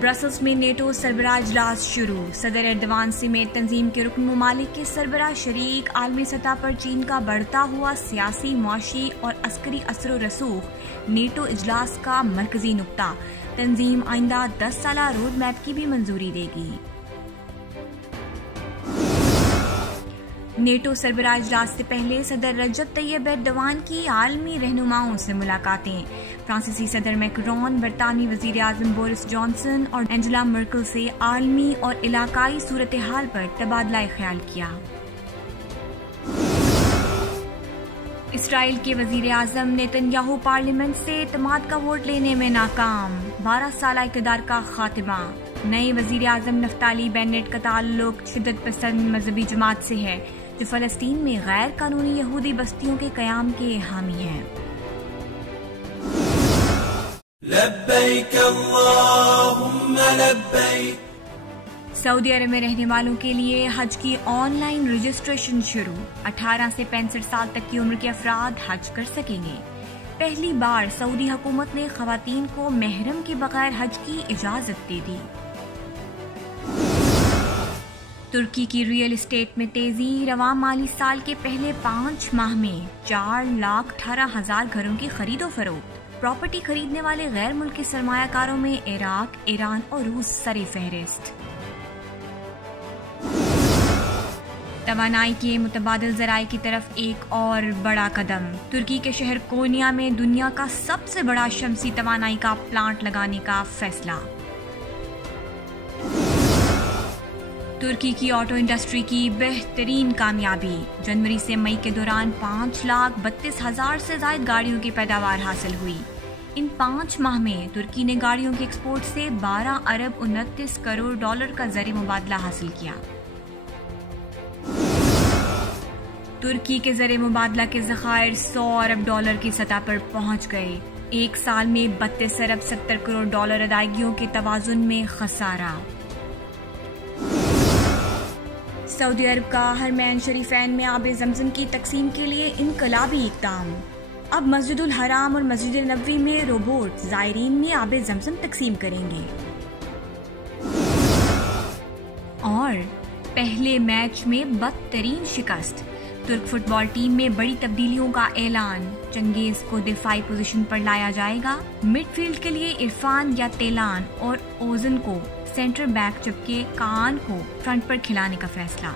Brussels में NATO सरबराह इजलास शुरू। सदर एर्दवान समेत तंजीम के रुकन ममालिक के सरबराह शरीक। आलमी सतह पर चीन का बढ़ता हुआ सियासी, मुआशी और अस्करी असर व रसूख नेटो इजलास का मरकजी नुक्ता। तंजीम आइंदा 10 साला रोड मैप की भी मंजूरी देगी। नेटो सरबराह इजलास से पहले सदर रजब तैयब एर्दवान की आलमी रहनुमाओं से मुलाकातें। फ्रांसीसी सदर मैक्रोन, बरतानवी वजीर आजम बोरिस जॉनसन और एंजेला मर्केल से आलमी और इलाकाई सूरत हाल पर तबादला ख्याल किया। इसराइल के वजीर आजम नेतन्याहू पार्लियामेंट से इत्तेमाद का वोट लेने में नाकाम। 12 साल इक़्तिदार का खात्मा। नए वजीर आजम नफ्ताली बेनेट का ताल्लुक शिद्दत पसंद मजहबी जमात से है जो फलस्तीन में गैर कानूनी यहूदी बस्तियों के कयाम के हामी हैं। लब्बैक अल्लाहुम्मा लब्बैक। सऊदी अरब में रहने वालों के लिए हज की ऑनलाइन रजिस्ट्रेशन शुरू। 18 से 65 साल तक की उम्र के अफराद हज कर सकेंगे। पहली बार सऊदी हुकूमत ने खवातीन को महरम के बगैर हज की इजाजत दे दी। तुर्की की रियल एस्टेट में तेजी। रवां माली साल के पहले 5 माह में 4,18,000 घरों की खरीदो फरोख्त। प्रॉपर्टी खरीदने वाले गैर मुल्की सरमायाकारों में इराक, ईरान और रूस सरे फहरिस्त। तवानाई के मुतबादिल ज़राए की तरफ एक और बड़ा कदम। तुर्की के शहर कोनिया में दुनिया का सबसे बड़ा शमसी तवानाई का प्लांट लगाने का फैसला। तुर्की की ऑटो इंडस्ट्री की बेहतरीन कामयाबी। जनवरी से मई के दौरान 5,32,000 से ज्यादा गाड़ियों की पैदावार हासिल हुई। इन 5 माह में तुर्की ने गाड़ियों के एक्सपोर्ट से 12 अरब 29 करोड़ डॉलर का ज़र मुबादला हासिल किया। तुर्की के ज़र मुबादला के ज़खायर 100 अरब डॉलर की सतह पर पहुंच गए। एक साल में 32 अरब 70 करोड़ डॉलर अदायगियों के तवाजुन में खसारा। सऊदी अरब का हरमैन शरीफैन में आब जमजम की तकसीम के लिए इनकलाबी इक़दाम। अब मस्जिदुल हराम और मस्जिद नबवी में रोबोट ज़ायरीन में आब जमजम तकसीम करेंगे। और पहले मैच में बदतरीन शिकस्त। तुर्क फुटबॉल टीम में बड़ी तब्दीलियों का ऐलान। चंगेज को दिफाई पोजीशन पर लाया जाएगा। मिडफील्ड के लिए इरफान या तेलान और ओजन को सेंटर बैक जबकि कान को फ्रंट पर खिलाने का फैसला।